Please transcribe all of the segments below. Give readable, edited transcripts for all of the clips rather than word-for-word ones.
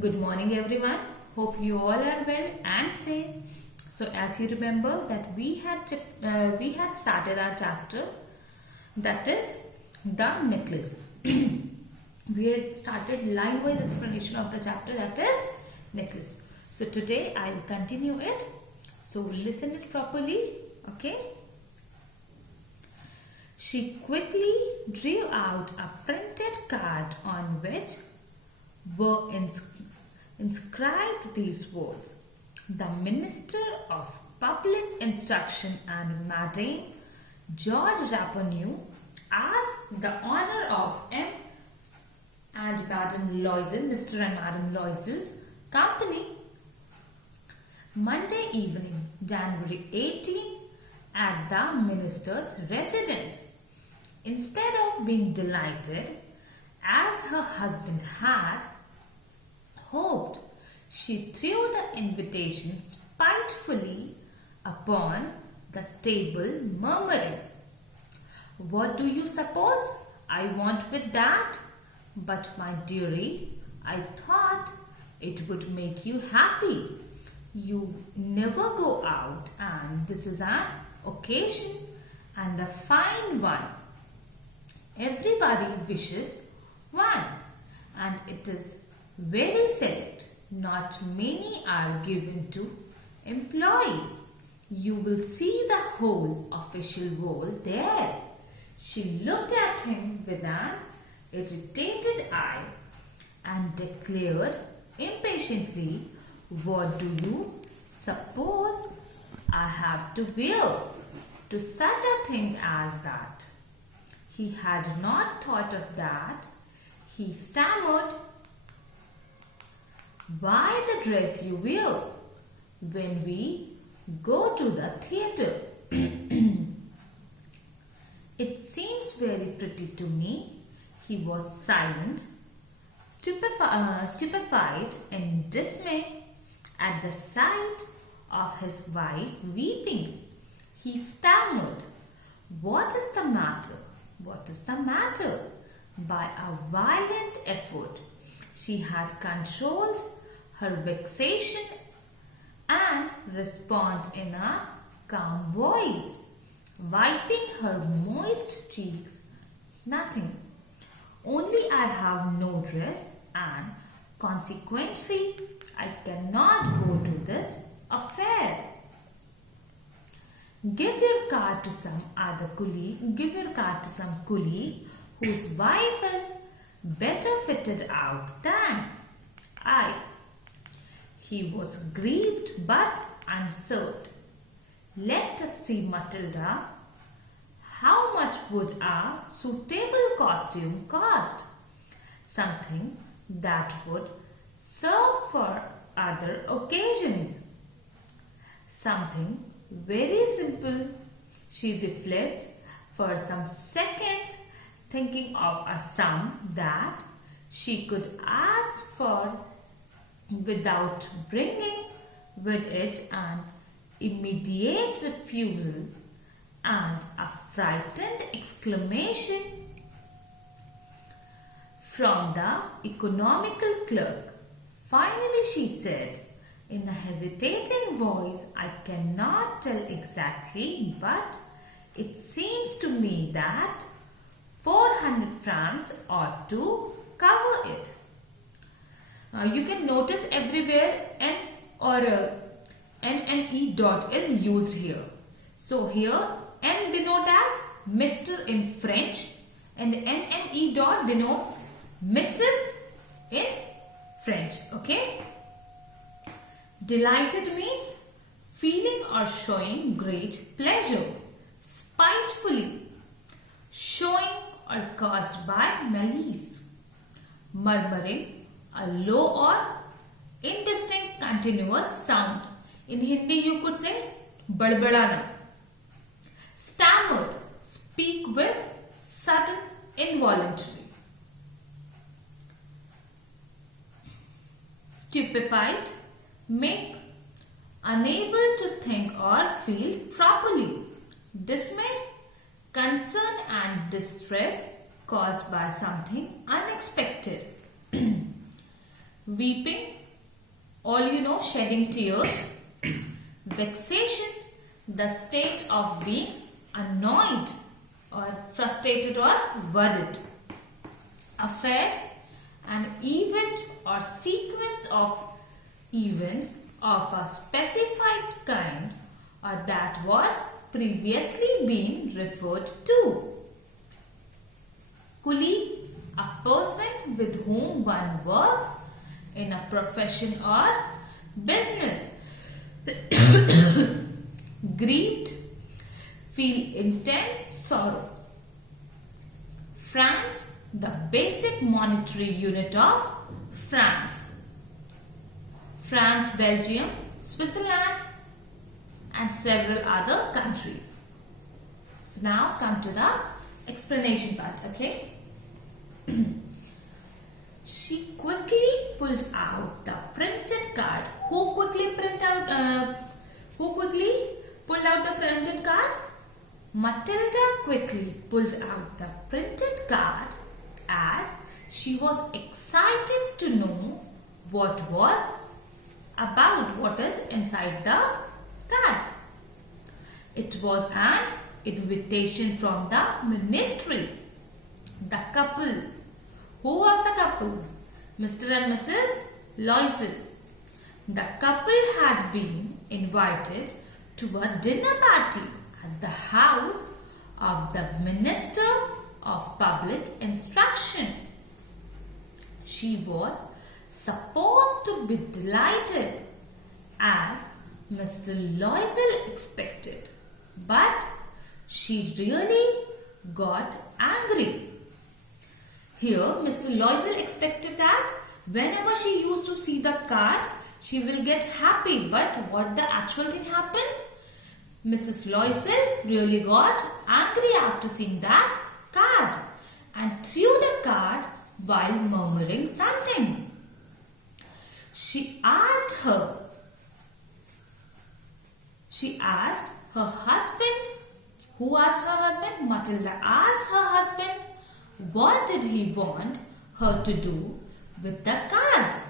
Good morning everyone. Hope you all are well and safe. So as you remember that we had started our chapter, that is the necklace. We had started line-wise explanation of the chapter, that is necklace. So today I will continue it. So listen it properly. Okay. She quickly drew out a printed card on which were inscribed these words: "The Minister of Public Instruction and Madame George Raponu asked the honor of M. and Madame Loisel, Mr. and Madame Loisel's company, Monday evening, January 18, at the minister's residence." Instead of being delighted, as her husband had hoped, she threw the invitation spitefully upon the table, murmuring, "What do you suppose I want with that? But my dearie, I thought it would make you happy. You never go out, and this is an occasion, and a fine one. Everybody wishes one, and it is very select. Not many are given to employees. You will see the whole official world there." She looked at him with an irritated eye and declared impatiently, "What do you suppose I have to wear to such a thing as that?" He had not thought of that. He stammered, "Why, the dress you wear when we go to the theatre. It seems very pretty to me." He was silent, stupefied and dismayed at the sight of his wife weeping. He stammered, "What is the matter? What is the matter?" By a violent effort, she had controlled her vexation and responded in a calm voice, wiping her moist cheeks. "Nothing. Only I have no dress, and consequently I cannot go to this affair. Give your card to some colleague whose wife is better fitted out than I." He was grieved but answered, "Let us see, Matilda. How much would a suitable costume cost? Something that would serve for other occasions." "Something very simple." She reflected for some seconds, thinking of a sum that she could ask for without bringing with it an immediate refusal and a frightened exclamation from the economical clerk. Finally she said in a hesitating voice, "I cannot tell exactly, but it seems to me that 400 francs ought to cover it." You can notice everywhere M and E dot is used here. So here M denotes as Mr. in French, and M and E dot denotes Mrs. in French. Okay. Delighted means feeling or showing great pleasure. Spitefully, showing or caused by malice. Murmuring, a low or indistinct continuous sound. In Hindi you could say badbadana. Stammered, speak with sudden involuntary. Stupefied, make unable to think or feel properly. Dismay, concern and distress caused by something unexpected. weeping, all you know, shedding tears. Vexation, the state of being annoyed or frustrated or worried. Affair, an event or sequence of events of a specified kind or that was previously being referred to. Colleague, a person with whom one works in a profession or business. Grieved, feel intense sorrow. France, the basic monetary unit of France. France, Belgium, Switzerland and several other countries. So now come to the explanation part, okay? She quickly pulled out the printed card. Who quickly pulled out the printed card? Matilda quickly pulled out the printed card as she was excited to know what is inside the card. It was an invitation from the ministry. The couple. Who was the couple? Mr. and Mrs. Loisel. The couple had been invited to a dinner party at the house of the Minister of Public Instruction. She was supposed to be delighted as Mr. Loisel expected, but she really got angry. Here, Mr. Loisel expected that whenever she used to see the card, she will get happy. But what the actual thing happened? Mrs. Loisel really got angry after seeing that card and threw the card while murmuring something. She asked her husband. Who asked her husband? Matilda asked her husband what did he want her to do with the card.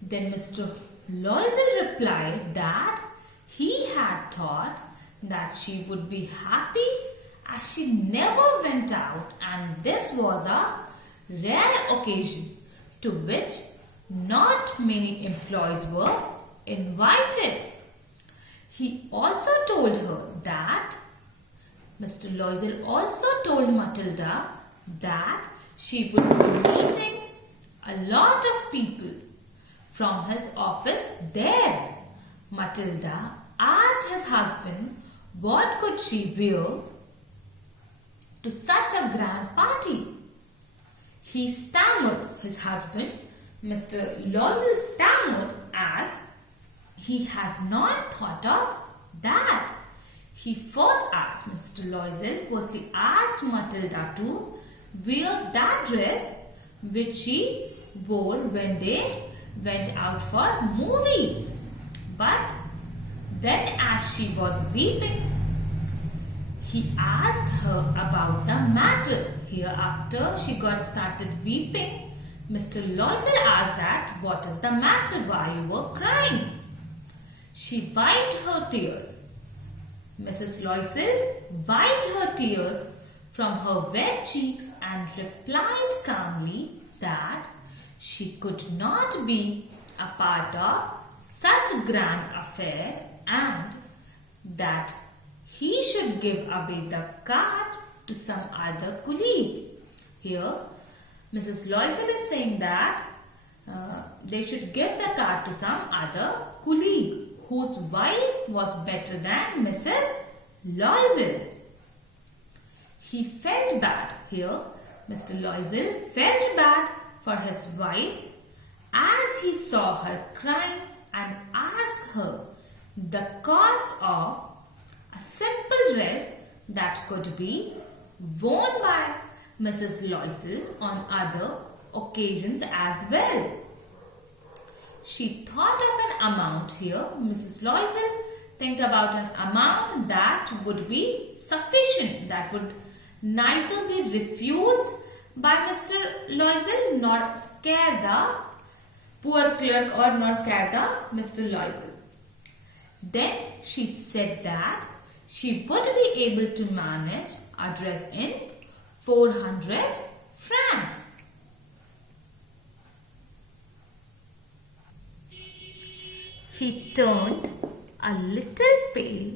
Then Mr. Loisel replied that he had thought that she would be happy as she never went out and this was a rare occasion to which not many employees were invited. He also told her that Mr. Loisel also told Matilda that she would be meeting a lot of people from his office there. Matilda asked his husband what could she wear to such a grand party. He stammered. His husband, Mr. Loisel, stammered as he had not thought of that. He first asked firstly asked Matilda to wear that dress which she wore when they went out for movies. But then as she was weeping, he asked her about the matter. Here after she got started weeping, Mr. Loisel asked that, what is the matter? Why you were crying? She wiped her tears. Mrs. Loisel wiped her tears from her wet cheeks and replied calmly that she could not be a part of such a grand affair and that he should give away the card to some other colleague. Here, Mrs. Loisel is saying that they should give the card to some other colleague whose wife was better than Mrs. Loisel. He felt bad. Here, Mr. Loisel felt bad for his wife as he saw her crying and asked her the cost of a simple dress that could be worn by Mrs. Loisel on other occasions as well. She thought of an amount here. Mrs. Loisel think about an amount that would be sufficient, that would neither be refused by Mr. Loisel nor scare the Poor clerk or nurse carried the Mr. Loisel. Then she said that she would be able to manage a dress in 400 francs. He turned a little pale,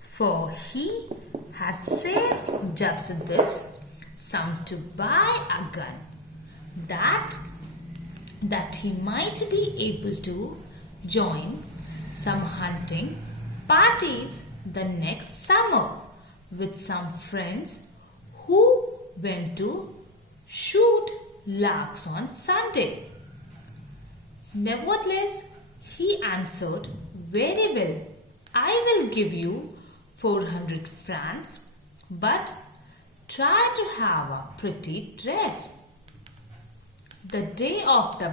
for he had saved just this sum to buy a gun, that he might be able to join some hunting parties the next summer with some friends who went to shoot larks on Sunday. Nevertheless, he answered, "Very well, I will give you 400 francs, but try to have a pretty dress." The day of the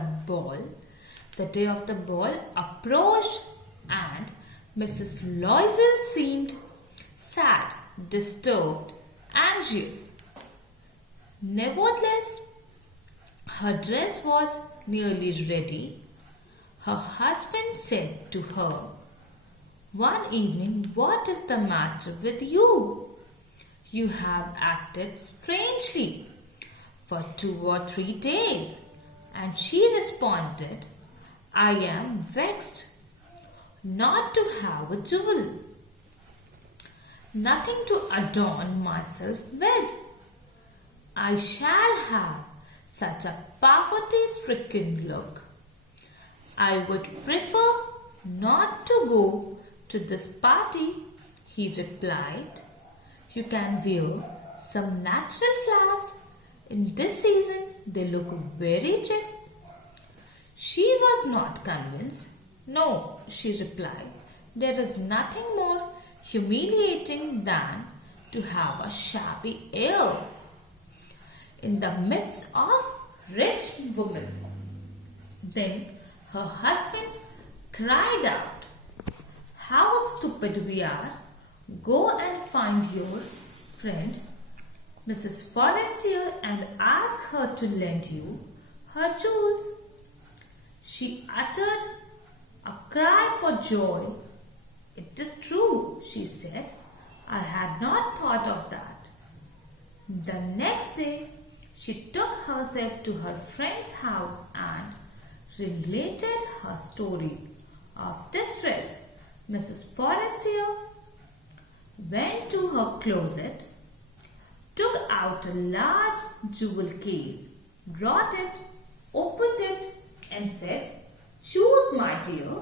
ball approached, and Mrs. Loisel seemed sad, disturbed, anxious. Nevertheless, her dress was nearly ready. Her husband said to her one evening, "What is the matter with you? You have acted strangely for 2 or 3 days." And she responded, "I am vexed not to have a jewel, nothing to adorn myself with. I shall have such a poverty-stricken look. I would prefer not to go to this party," he replied. "You can wear some natural flowers. In this season they look very cheap." She was not convinced. "No," she replied, "there is nothing more humiliating than to have a shabby air in the midst of rich women." Then her husband cried out, "How stupid we are! Go and find your friend Mrs. Forestier and ask her to lend you her jewels." She uttered a cry for joy. "It is true," she said. "I had not thought of that." The next day she took herself to her friend's house and related her story of distress. Mrs. Forestier went to her closet, took out a large jewel case, brought it, opened it, and said, "Choose, my dear."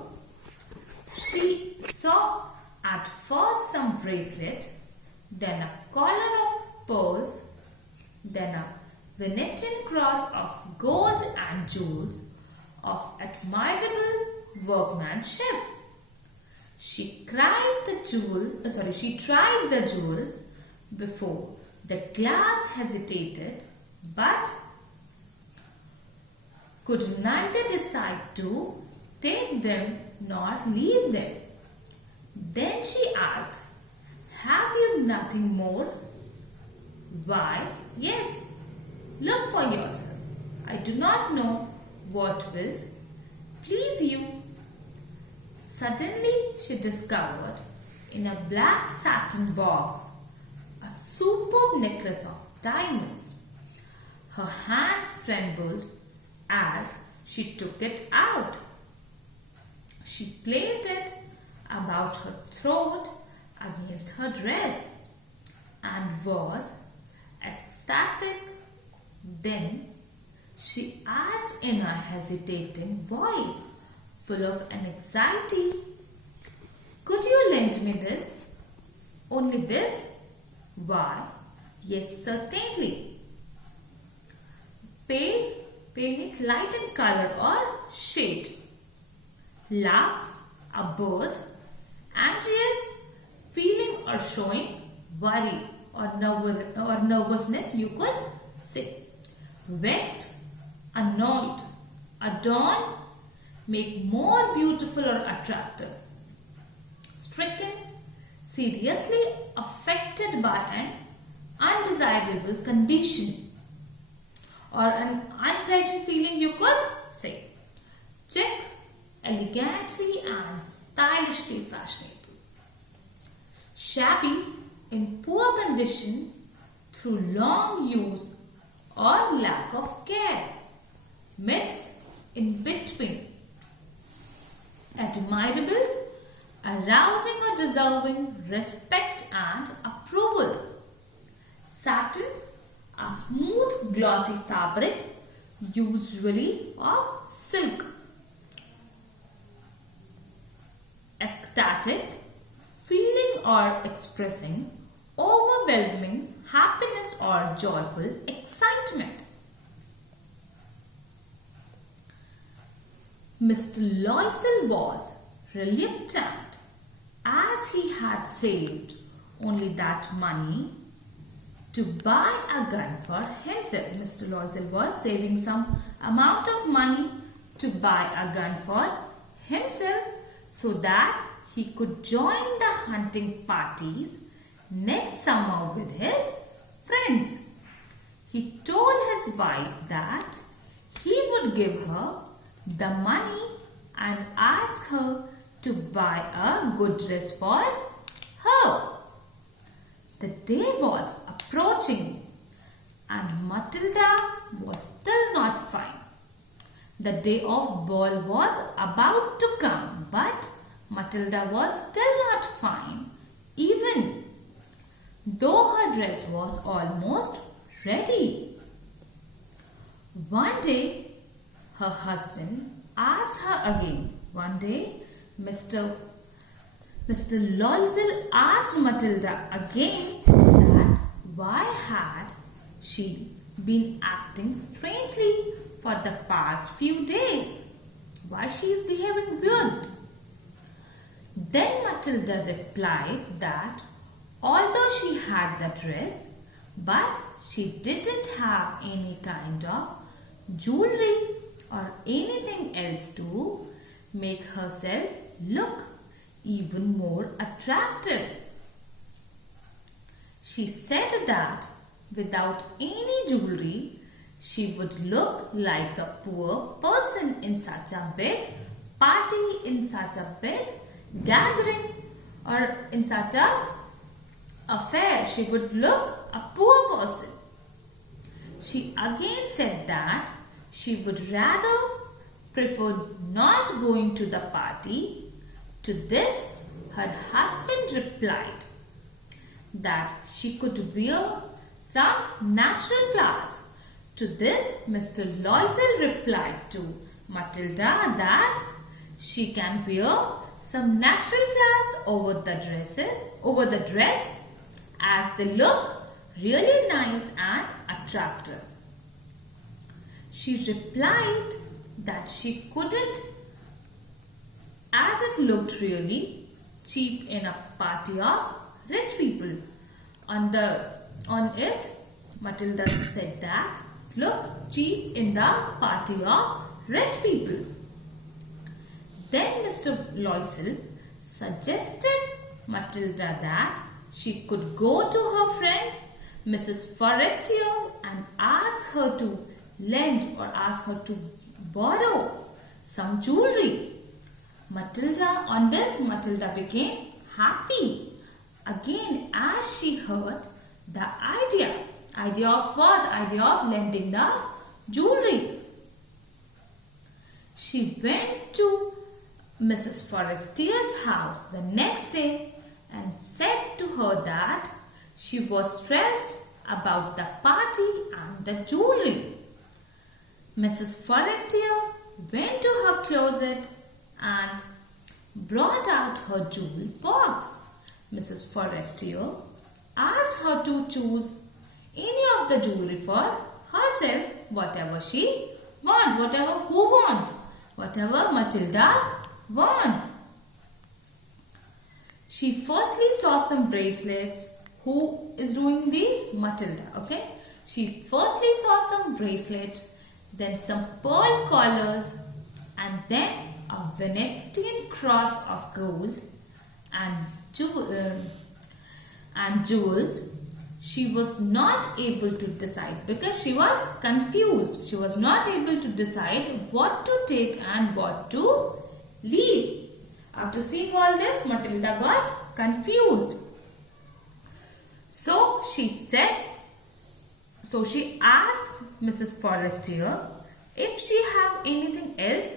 She saw at first some bracelets, then a collar of pearls, then a Venetian cross of gold and jewels of admirable workmanship. She tried the jewels before the glass, hesitated, but could neither decide to take them nor leave them. Then she asked, "Have you nothing more?" "Why, yes, look for yourself. I do not know what will please you." Suddenly she discovered in a black satin box a superb necklace of diamonds. Her hands trembled as she took it out. She placed it about her throat against her dress and was ecstatic. Then she asked in a hesitating voice, full of anxiety, "Could you lend me this? Only this?" "Why, yes, certainly." Pale means light in color or shade. Larks, a bird. Anxious, feeling or showing worry or nervousness, you could say. Vexed, annoyed. Adorn, make more beautiful or attractive. Stricken, seriously affected by an undesirable condition or an unpleasant feeling, you could say. check, elegantly and stylishly fashionable. Shabby, in poor condition through long use or lack of care. Midst, in between. Admirable, arousing or deserving respect and approval. Satin, a smooth glossy fabric usually of silk. Ecstatic, feeling or expressing overwhelming happiness or joyful excitement. Mr. Loisel was reluctant as he had saved only that money to buy a gun for himself. Mr. Loisel was saving some amount of money to buy a gun for himself so that he could join the hunting parties next summer with his friends. He told his wife that he would give her the money and ask her to buy a good dress for her. The day was approaching and Matilda was still not fine. The day of ball was about to come, but Matilda was still not fine, even though her dress was almost ready. One day, her husband asked her again. One day, Mr. Loisel asked Matilda again that why had she been acting strangely for the past few days? Why she is behaving weird? Then Matilda replied that although she had the dress, but she didn't have any kind of jewelry or anything else to make herself look even more attractive. She said that without any jewelry, she would look like a poor person in such a big party, in such a big gathering, or in such a affair. She would look a poor person. She again said that she would rather prefer not going to the party. To this, her husband replied that she could wear some natural flowers. To this, Mr. Loisel replied to Matilda that she can wear some natural flowers over the dress as they look really nice and attractive. She replied that she couldn't as it looked really cheap in a party of rich people. On it, Matilda said that it looked cheap in the party of rich people. Then Mr. Loisel suggested Matilda that she could go to her friend Mrs. Forestier and ask her to lend or ask her to borrow some jewelry. On this, Matilda became happy again as she heard the idea. Idea of what? Idea of lending the jewelry. She went to Mrs. Forestier's house the next day and said to her that she was stressed about the party and the jewelry. Mrs. Forestier went to her closet and brought out her jewel box. Mrs. Forestier asked her to choose any of the jewelry for herself, whatever she wants, whatever Matilda wants. She firstly saw some bracelets. Who is doing these? Matilda, okay? She firstly saw some bracelets, then some pearl collars, and then a Venetian cross of gold and jewels. She was not able to decide because she was confused. She was not able to decide what to take and what to leave. After seeing all this, Matilda got confused. So she asked Mrs. Forestier if she have anything else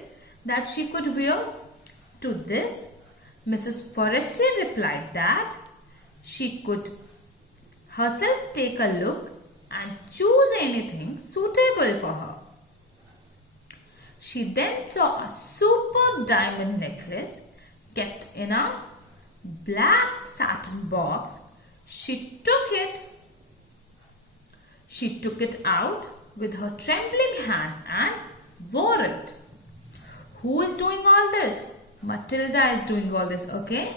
that she could wear. To this, Mrs. Forestier replied that she could herself take a look and choose anything suitable for her. She then saw a superb diamond necklace kept in a black satin box. She took it out with her trembling hands and wore it. Who is doing all this? Matilda is doing all this, okay?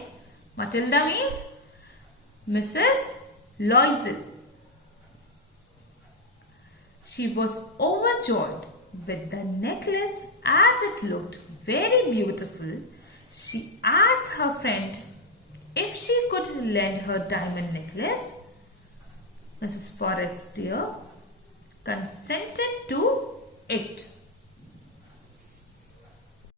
Matilda means Mrs. Loisel. She was overjoyed with the necklace as it looked very beautiful. She asked her friend if she could lend her diamond necklace. Mrs. Forestier consented to it.